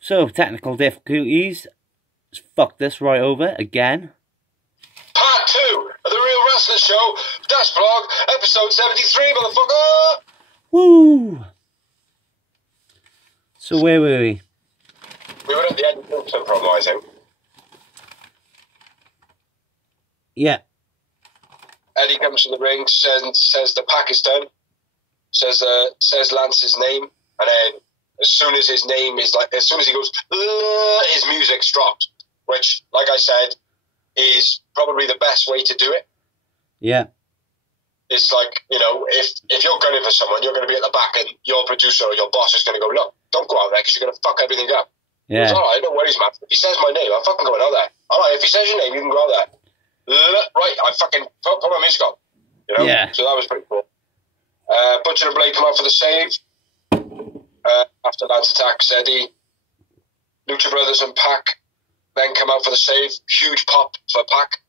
So, technical difficulties. Fuck this right over again. Part 2 of the Real Wrestling Show, Dash Blog, episode 73, motherfucker! Woo! So where were we? We were at the end of the promo, I think. Yeah. Eddie comes to the ring, says the pack is done, says Lance's name, and then as soon as his name is as soon as he goes, his music's dropped, which, like I said, is probably the best way to do it. Yeah. It's like, if you're gunning for someone, you're going to be at the back, and your producer or your boss is going to go, look, don't go out there because you're going to fuck everything up. Yeah. It's all right, no worries, man. If he says my name, I'm fucking going out there. All right, if he says your name, you can go out there. Right, I fucking put my music on. Yeah. So that was pretty cool. Butcher and Blade come out for the save. After Lance attacks Eddie. Lucha Brothers and Pac then come out for the save. Huge pop for Pac.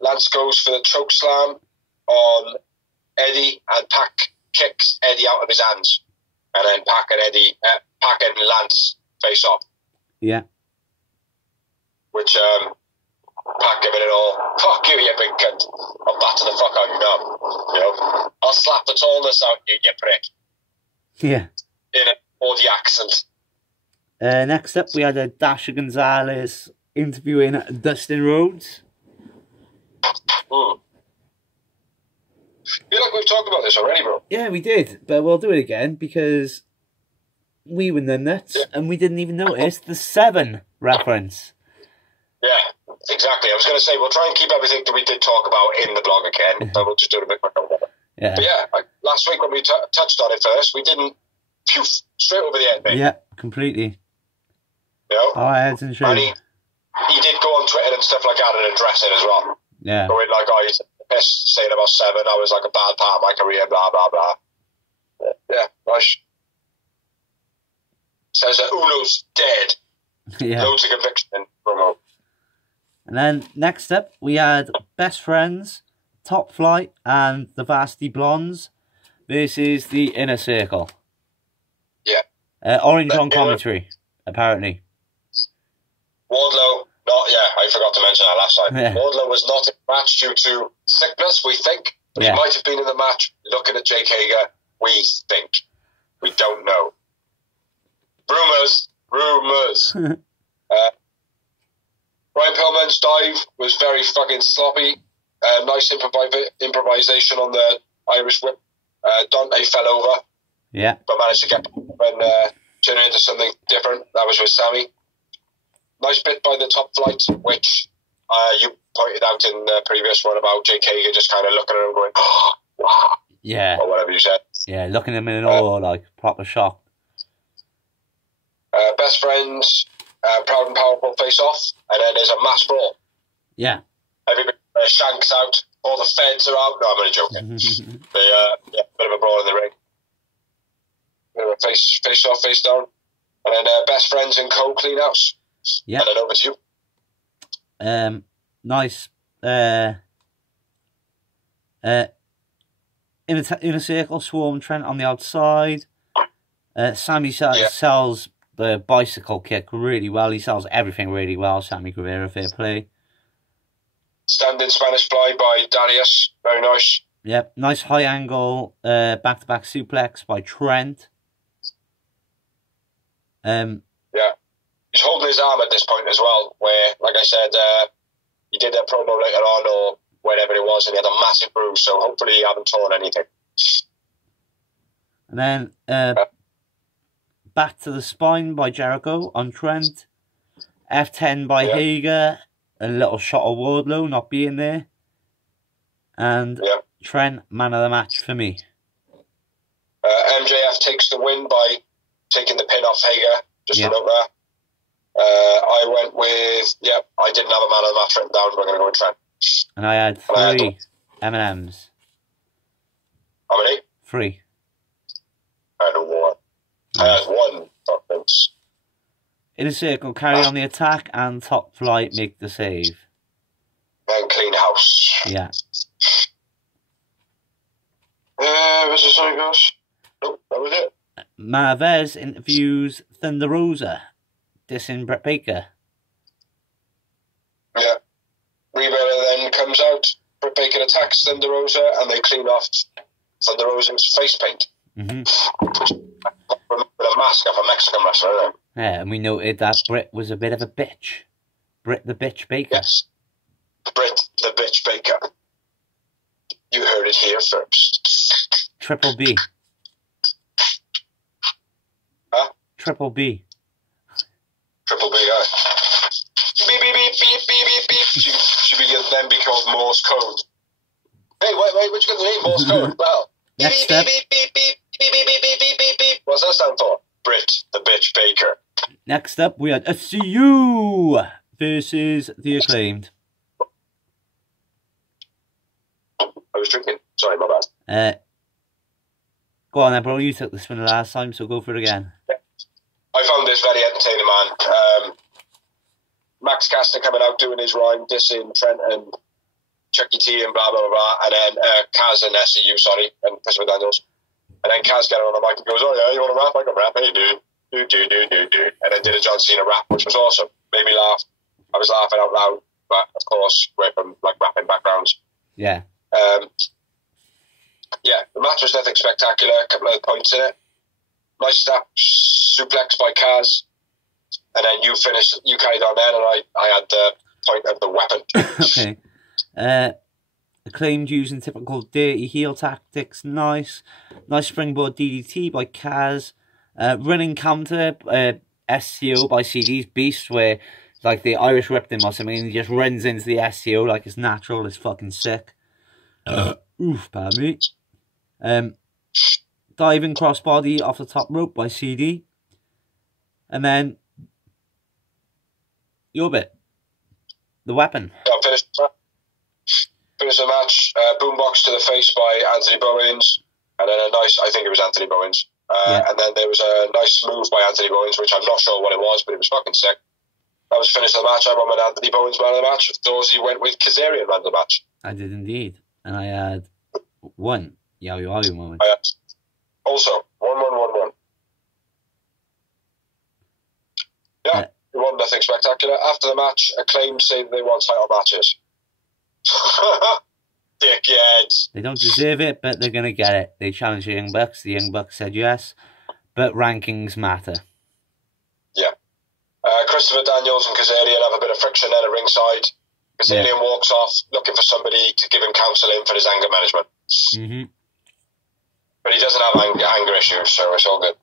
Lance goes for the choke slam on Eddie, and Pac kicks Eddie out of his hands. And then Pac and Lance face off. Yeah. Which, Pac giving it all. Fuck you, you big cunt. I'll batter the fuck out you now. I'll slap the tallness out you, you prick. Yeah. In an Aussie accent. Next up, we had a Dasha Gonzalez interviewing Dustin Rhodes. I feel like we've talked about this already, bro. Yeah, we did, but we'll do it again because we were the nuts and we didn't even notice the 7 reference. Yeah, exactly. I was going to say, we'll try and keep everything that we did talk about in the blog again, but we'll just do it a bit quicker. Yeah. But yeah, last week when we touched on it first, we didn't... straight over the head, mate. Yeah, completely. Our heads and shoulders. And he did go on Twitter and stuff like that and address it as well. Yeah. Going like, he's pissed saying about 7, I was like a bad part of my career, blah, blah, blah. Yeah, nice. Says that Uno's dead. Yeah. Loads of conviction in promo. And then next up, we had Best Friends, Top Flight, and the Varsity Blondes. This is the Inner Circle. Yeah. Orange on commentary, apparently. Wardlow, I forgot to mention that last time. Yeah. Wardlow was not in the match due to sickness, we think. But he might have been in the match. Looking at Jake Hager, we think. We don't know. Rumours. Brian Pillman's dive was very fucking sloppy. Nice improvisation on the Irish whip. Dante fell over. Yeah. But managed to get back and turn it into something different. That was with Sammy. Nice bit by the Top Flight, which you pointed out in the previous one about Jake Hager just kind of looking at him going, oh, wow. Yeah. Or whatever you said. Yeah, looking at him in awe, like proper shock. Best Friends, Proud and Powerful face off, and then there's a mass brawl. Yeah. Everybody shanks out, all the feds are out. No, I'm only joking. Bit of a brawl in the ring. Bit of a face off, face down. And then Best Friends and Co clean house. Yeah. And then over to you. Nice. In a circle, Swarm Trent on the outside. Sammy sells the bicycle kick really well. He sells everything really well. Sammy Guevara, fair play. Standing Spanish Fly by Darius. Very nice. Yep. Nice high angle back-to-back suplex by Trent. Yeah. He's holding his arm at this point as well, where, like I said, he did a promo later on or whenever it was, and he had a massive bruise, so hopefully he hasn't torn anything. And then back to the spine by Jericho on Trent. F10 by Hager. A little shot of Wardlow not being there. And Trent, man of the match for me. MJF takes the win by taking the pin off Hager. Just a note there. I went with, I didn't have a man of the match written down, but I'm going to go with Trent. And I had 3 M&Ms. How many? 3. I had 1. I had 1. Thanks. Inner Circle carry on the attack, and Top Flight make the save. Then clean house. Yeah. Was there something else? Nope, that was it. Marvez interviews Thunder Rosa, dissing Britt Baker. Yeah. Reba then comes out, Britt Baker attacks Thunder Rosa, and they clean off Thunder Rosa's face paint. With a mask of a Mexican wrestler, isn't it? Yeah, and we noted that Britt was a bit of a bitch. Britt the Bitch Baker. Yes. Britt the Bitch Baker. You heard it here first. Triple B. Huh? Triple B. Triple B, beep, beep, beep, beep, beep, beep, beep. Should be then be called Morse code. Hey, wait, what you got the name? Morse code. Well, beep, Next beep, up. beep, beep, beep, beep, beep, beep, beep, beep, beep, beep. What's that stand for? Britt the Bitch Baker. Next up, we had SCU versus The Acclaimed. I was drinking. Sorry, my bad. Go on then, bro. You took this one last time, so go for it again. I found this very entertaining, man. Max Caster coming out doing his rhyme, dissing Trent and Chucky T and blah, blah, blah, and then Kaz and SCU, and Christopher Daniels. And then Kaz getting on the mic and goes, oh yeah, you want to rap? I can rap. Hey, dude. Do. And then did a John Cena rap, which was awesome. Made me laugh. I was laughing out loud, but of course, we're from like rapping backgrounds. Yeah. Yeah, the match was nothing spectacular. A couple of points in it. Nice snap suplex by Kaz. And then you carried on then, and I had the point of the weapon. Okay. Acclaimed using typical dirty heel tactics. Nice springboard DDT by Kaz. Running counter SCO by CD's Beast, where like the Irish ripped him or something, and he just runs into the SCO like it's natural. It's fucking sick. Oof, pardon me. Diving crossbody off the top rope by CD. And then your bit. The weapon. Yeah, finish the match. Boombox to the face by Anthony Bowens. And then I think it was Anthony Bowens. And then there was a nice move by Anthony Bowens, which I'm not sure what it was, but it was fucking sick. That was finish of the match. I won with Anthony Bowens man of the match. Dorsey went with Kazarian man of the match. I did indeed. And I had one Yowie Wowie moment. I had also 1-1-1-1. Yeah, it wasn't nothing spectacular. After the match, Acclaimed say they want title matches. Dickheads. They don't deserve it, but they're going to get it. They challenged the Young Bucks. The Young Bucks said yes, but rankings matter. Yeah. Christopher Daniels and Kazarian have a bit of friction at a ringside. Kazarian walks off looking for somebody to give him counselling for his anger management. Mm-hmm. But he doesn't have anger issues, so it's all good.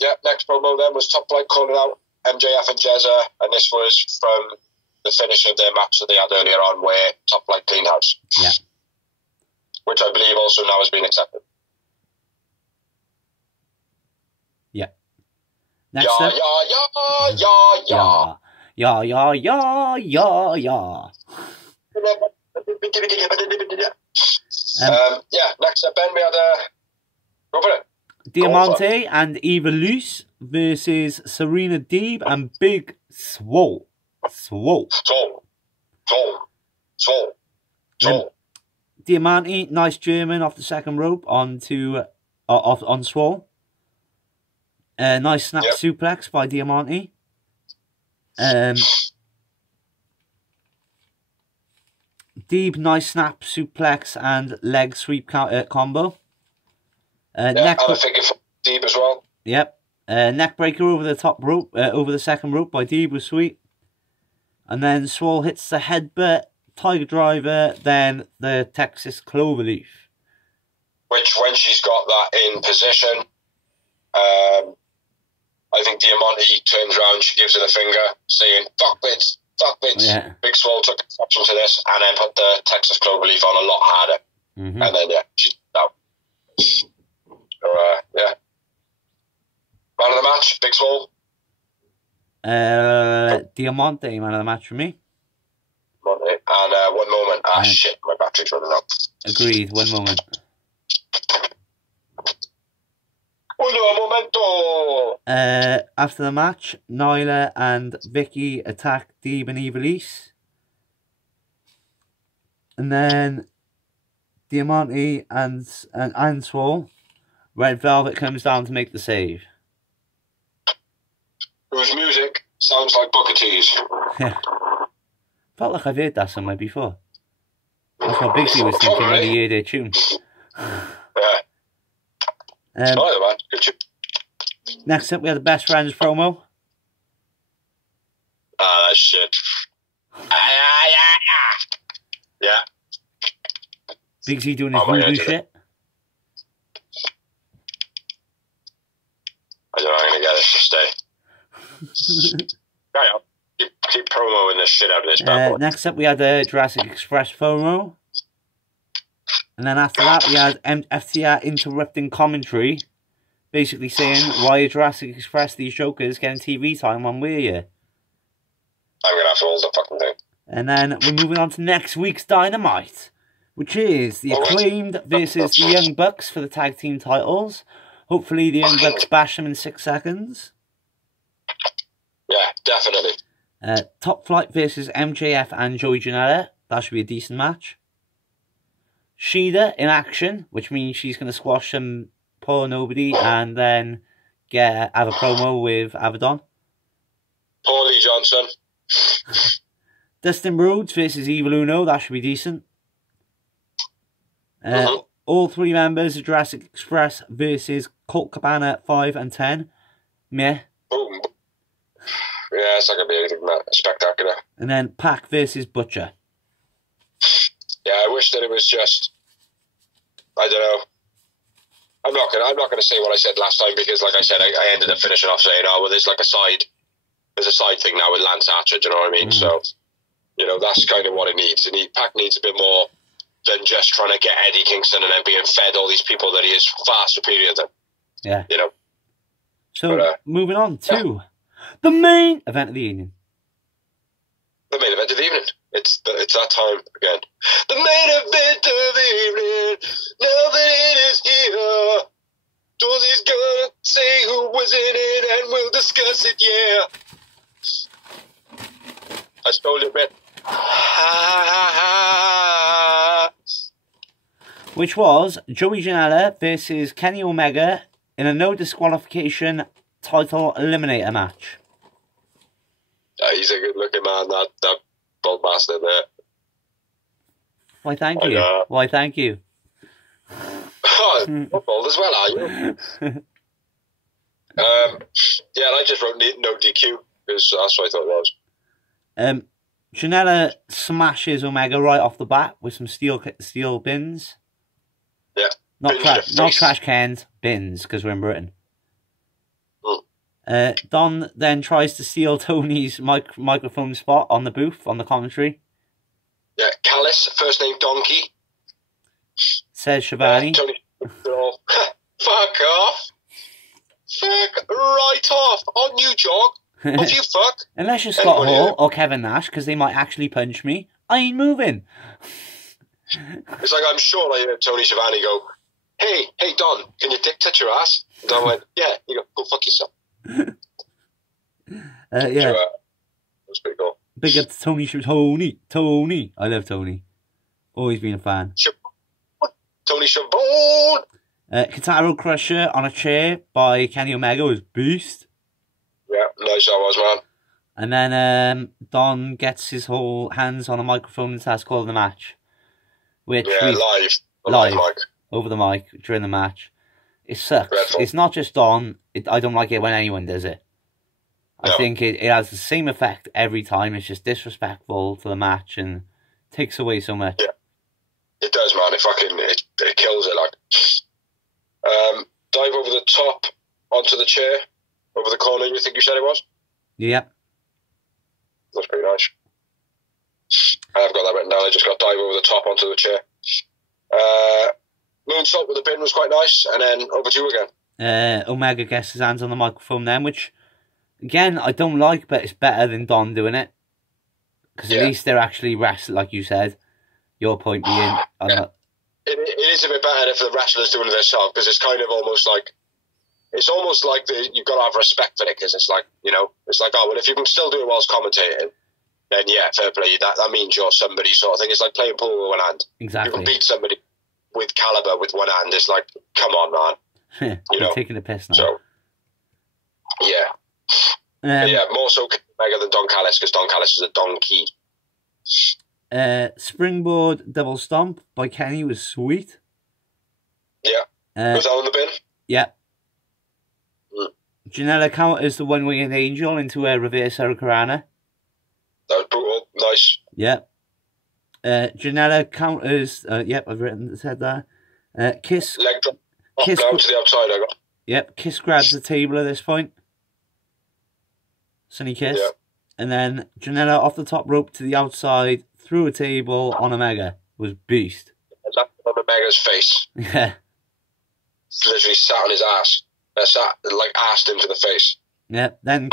Yeah, next promo then was Top Flight calling out MJF and Jezza, and this was from the finish of their match that they had earlier on where Top Flight cleaned house. Yeah. Which I believe also now has been accepted. Yeah. Next up. Yeah, next up, Ben, we had go for it. Diamante and Eva Luce versus Serena Deeb and Big Swole. Diamante, nice German off the second rope onto on Swole. Nice snap suplex by Diamante. Deeb, nice snap suplex and leg sweep combo. And a figure for Deeb as well. Yep. Neck breaker over the top rope, over the second rope by Deeb was sweet. And then Swole hits the headbutt, Tiger Driver, then the Texas Cloverleaf. Which, when she's got that in position, I think Diamante turns around, she gives her the finger, saying, fuck bitch. Yeah. Big Swole took exception to this and then put the Texas Cloverleaf on a lot harder. Mm-hmm. And then, she's out. So, man of the match, Big Swole. Diamante, man of the match for me. And 1 moment. Shit, my battery's running out. Agreed, 1 moment. Un momento! After the match, Nyla and Vicky attack Deeb and Evilise. And then Diamante and Swole Red Velvet comes down to make the save. Whose music sounds like Booker T's. Yeah. Felt like I've heard that somewhere before. That's what Bigsy was thinking when he heard their tune. Yeah. Man. Good tune. Next up, we had the Best Friends promo. Ah, that shit. Yeah. Bigsy doing his voodoo shit. I don't know how I'm going to get this to stay. Carry on. Keep promoing this shit out of this bad boy. Next up, we had the Jurassic Express promo. And then after that, we had FTR interrupting commentary, basically saying, why are Jurassic Express, these jokers, getting TV time when we're here? I'm going to have to hold the fucking thing. And then we're moving on to next week's Dynamite, which is the Acclaimed versus the Young Bucks for the tag team titles. Hopefully the Young Bucks bash them in 6 seconds. Yeah, definitely. Top Flight versus MJF and Joey Janela. That should be a decent match. Shida in action, which means she's going to squash some poor nobody and then have a promo with Abaddon. Paul Lee Johnson. Dustin Rhodes versus Evil Uno. That should be decent. All 3 members of Jurassic Express versus Colt Cabana 5 and 10. Meh. Boom. Yeah, it's not going to be anything spectacular. And then Pac versus Butcher. Yeah, I wish that it was just, I don't know. I'm not gonna say what I said last time because, like I said, I ended up finishing off saying, oh well, there's a side thing now with Lance Archer. Do you know what I mean? So, that's kind of what it needs. Pac needs a bit more than just trying to get Eddie Kingston and then being fed all these people that he is far superior than. Yeah. So moving on to the main event of the evening. The main event of the evening. It's that time again. The main event of the evening. Now that it is here, Dozie's gonna say who was in it, and we'll discuss it. Yeah. I stole it a bit. Which was Joey Janela versus Kenny Omega in a no disqualification title eliminator match. He's a good looking man, that bald bastard there. Why, thank you. Why, thank you. Oh, you're bald as well, are you? Yeah, and I just wrote no DQ because that's what I thought it was. Janela smashes Omega right off the bat with some steel bins. Yeah. Not trash cans, bins, because we're in Britain. Don then tries to steal Tony's microphone spot on the booth, on the commentary. Yeah, Callis, first name Donkey. Says Shabani. Tony, fuck off. Fuck right off. On you, Jog. Off you, fuck. Unless you're Scott Hall or Kevin Nash, because they might actually punch me. I ain't moving. It's like I'm sure I heard Tony Schiavone go, hey, Don, can your dick touch your ass? And Don went, yeah. You go fuck yourself. Yeah. That's pretty cool. Big up to Tony. I love Tony. Always been a fan. Tony Schiavone. Kataro Crusher on a chair by Kenny Omega was beast. Yeah, nice that was, man. And then Don gets his whole hands on a microphone and starts calling the match. Which live over the mic during the match. It sucks. Dreadful. It's not just Don. I don't like it when anyone does it. I think it has the same effect every time. It's just disrespectful to the match and takes away so much. Yeah, it does, man. It kills it. Like, dive over the top onto the chair, over the corner. You think you said it was? Yep. That's pretty nice. I've got that written down. I just got dive over the top onto the chair. Moonsault with the bin was quite nice, and then over to you again. Omega gets his hands on the microphone then, which, again, I don't like, but it's better than Don doing it. Because at least they're actually wrestling, like you said. Your point being... It is a bit better if the wrestlers doing their song, because it's kind of almost like... It's almost like you've got to have respect for it, because it's like, it's like, oh, well, if you can still do it whilst commentating, then yeah, fair play. That means you're somebody sort of thing. It's like playing pool with one hand. Exactly. You can beat somebody with caliber with one hand. It's like, come on, man. You You're know, taking the piss now. so yeah. But yeah, more so Omega than Don Callis, because Don Callis is a donkey. Springboard double stomp by Kenny was sweet. Yeah. Was that on the bin? Yeah. Janela counters the one-winged angel into a reverse hurricanrana. That was brutal. Nice. Yeah. Janela counters. Yep, I've said that. Kiss. Leg drop. Kiss down to the outside. I got. Yep. Kiss grabs the table at this point. Sunny Kiss. Yeah. And then Janela off the top rope to the outside through a table on Omega was beast. That on Omega's face. Yeah. Literally sat on his ass. Sat like assed into the face. Yeah. Then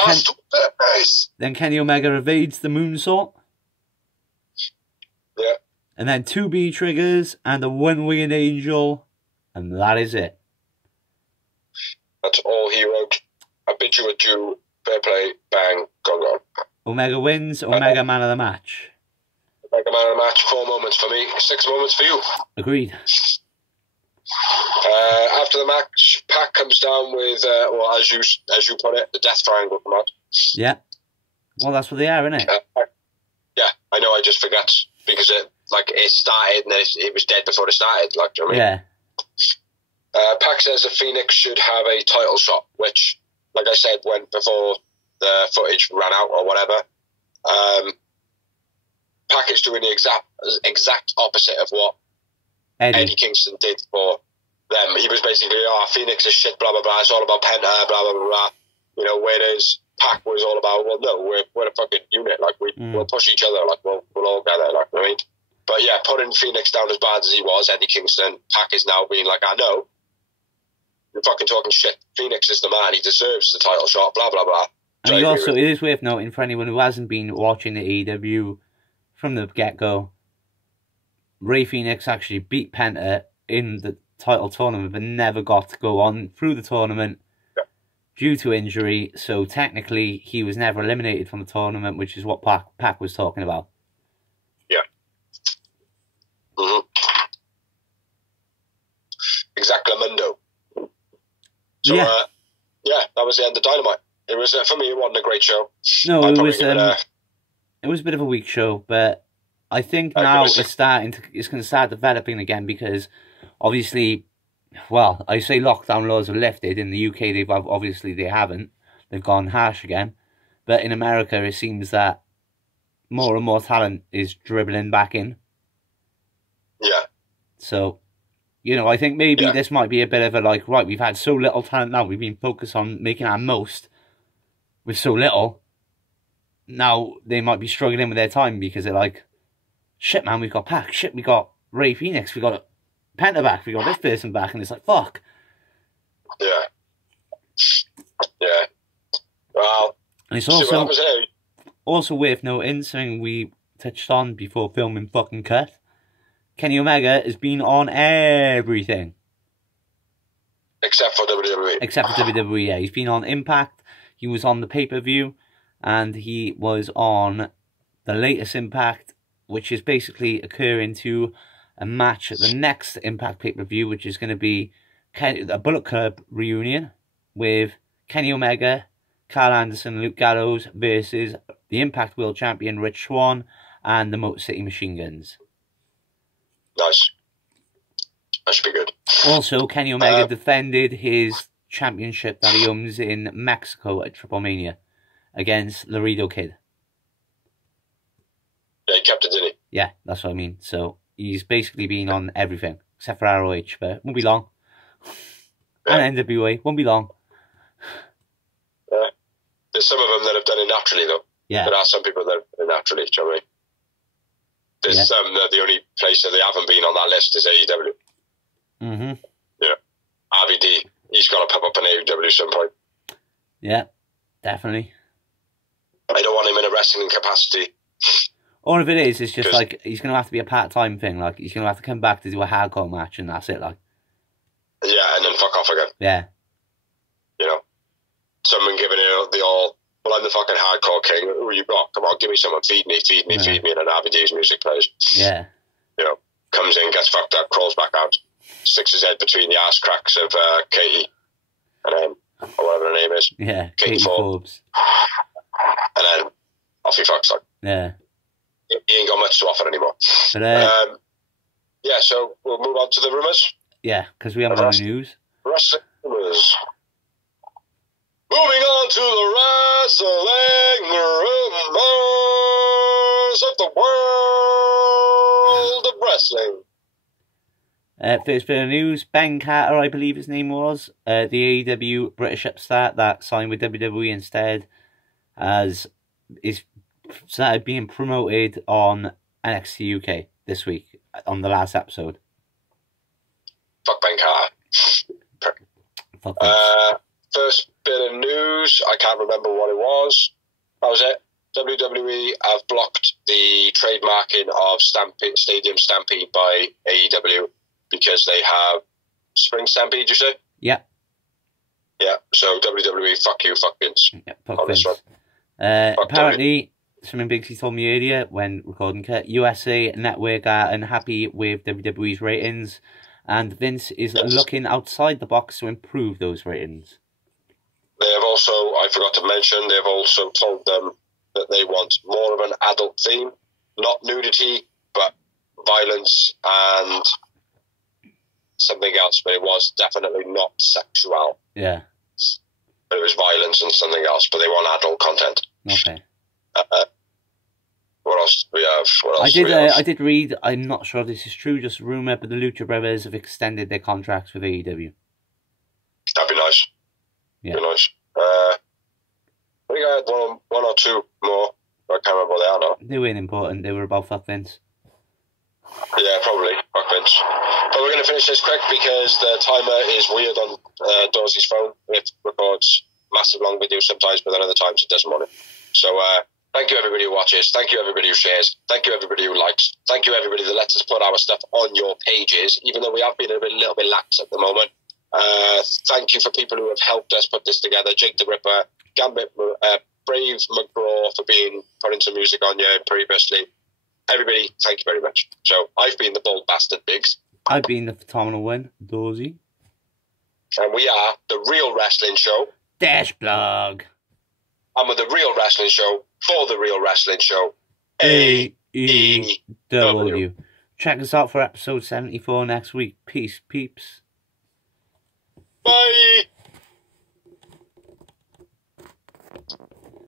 Kenny Omega evades the moonsault. Yeah. And then 2B triggers and a one-winged angel, and that is it. That's all he wrote. I bid you adieu. Fair play. Bang. Gone. Omega wins. Omega man of the match. Omega man of the match. 4 moments for me. 6 moments for you. Agreed. After the match, Pac comes down with, well, as you put it, the Death Triangle come out. Yeah. Well, that's what they are, isn't it? Yeah, I know. I just forgot because it started and it was dead before it started. Like, do you know what I mean? Yeah. Pac says the Phoenix should have a title shot, which, like I said, went before the footage ran out or whatever. Pac is doing the exact opposite of what Eddie Kingston did for them. He was basically, Phoenix is shit, blah, blah, blah. It's all about Penta, blah, blah, blah, blah. You know, whereas Pac was all about, well, no, we're a fucking unit. Like, we'll push each other. Like, we'll all gather. Like, you know what I mean? But yeah, putting Phoenix down as bad as he was, Eddie Kingston, Pac is now being like, I know. You're fucking talking shit. Phoenix is the man. He deserves the title shot, blah, blah, blah. And he also, it is worth noting for anyone who hasn't been watching the AEW from the get-go, Ray Phoenix actually beat Penta in the title tournament, but never got to go on through the tournament due to injury. So technically, he was never eliminated from the tournament, which is what Pac was talking about. Yeah. Mm-hmm. Exactlamundo. So, yeah, that was the end of Dynamite. It was, for me, it wasn't a great show. No, it was a bit of a weak show, but I think now it's going to start developing again because obviously, well, I say lockdown laws are lifted. In the UK, they haven't. They've gone harsh again. But in America, it seems that more and more talent is dribbling back in. Yeah. So, you know, I think maybe this might be a bit of a like, right, we've had so little talent now. We've been focused on making our most with so little. Now they might be struggling with their time because they're like, shit, man, we've got Pac. Shit, we got Ray Phoenix. We got Penta back. We got this person back. And it's like, fuck. Yeah. Yeah. Well, and it's also worth noting, something we touched on before filming fucking cut. Kenny Omega has been on everything. Except for WWE. Except for WWE, yeah. He's been on Impact. He was on the pay-per-view. And he was on the latest Impact, which is basically occurring to a match at the next Impact pay-per-view, which is going to be a Bullet Club reunion with Kenny Omega, Carl Anderson, Luke Gallows versus the Impact World Champion Rich Swann and the Motor City Machine Guns. Nice. That should be good. Also, Kenny Omega defended his championship that he owns in Mexico at Triple Mania against Laredo Kid. Yeah, he kept it, didn't he? Yeah, that's what I mean. So he's basically been on everything except for ROH, but it won't be long. Yeah. And NWA won't be long. Yeah. There's some of them that have done it naturally, though. Yeah. There are some people that have done it naturally, do you know what I mean? There's some that the only place that they haven't been on that list is AEW. Mm-hmm. Yeah. RVD, he's got to pop up in AEW at some point. Yeah, definitely. I don't want him in a wrestling capacity. Or if it is, it's just like, he's going to have to be a part-time thing. Like, he's going to have to come back to do a hardcore match and that's it, like. Yeah, and then fuck off again. Yeah. You know? Someone giving it the all, well, I'm the fucking hardcore king. Who you got? Come on, give me someone. Feed me. And then RVD's music plays. Yeah. You know? Comes in, gets fucked up, crawls back out. sticks his head between the ass cracks of Katie, and then, or whatever her name is. Yeah, Katie Forbes. And then off he fucks. Like. Yeah. He ain't got much to offer anymore. But, yeah, so we'll move on to the rumours. Yeah, because we haven't got any news. Wrestling rumours. Moving on to the wrestling rumours of the world of wrestling. First bit of news, Ben Carter, I believe his name was, the AEW British upstart that signed with WWE instead, is started being promoted on NXT UK this week, on the last episode. Fuck Ben Carter. Fuck First bit of news, I can't remember what it was. That was it. WWE have blocked the trademarking of Stadium Stampede by AEW because they have Spring Stampede, you say? Yeah. Yeah, so WWE, fuck you, fuck Vince. Yeah, fuck Vince. Apparently, something Bigsy told me earlier when recording Kurt, USA Network are unhappy with WWE's ratings, and Vince is looking outside the box to improve those ratings. They have also, I forgot to mention, they've also told them that they want more of an adult theme, not nudity, but violence and something else, but it was definitely not sexual. Yeah. But it was violence and something else, but they want adult content. Okay. What else do we have? I did read, I'm not sure if this is true, just a rumour, but the Lucha Brothers have extended their contracts with AEW. That'd be nice. Yeah. Be nice. I think I had one or two more. I can't remember what they are now. They weren't important. They were about fuck Vince. Yeah, probably. Fuck Vince. But we're going to finish this quick because the timer is weird on Dawsey's phone. It records massive long videos sometimes, but then other times it doesn't want it. So thank you everybody who watches. Thank you everybody who shares. Thank you everybody who likes. Thank you everybody that lets us put our stuff on your pages, even though we have been a little bit lax at the moment. Thank you for people who have helped us put this together. Jake the Ripper, Gambit, Brave McGraw for putting some music on here previously. Everybody, thank you very much. So I've been the Bold Bastard Biggs. I've been the Phenomenal One, Dorsey. And we are the Real Wrestling Show. Dash Blog. And with the Real Wrestling Show for the Real Wrestling Show. AEW. Check us out for episode 74 next week. Peace, peeps. Bye.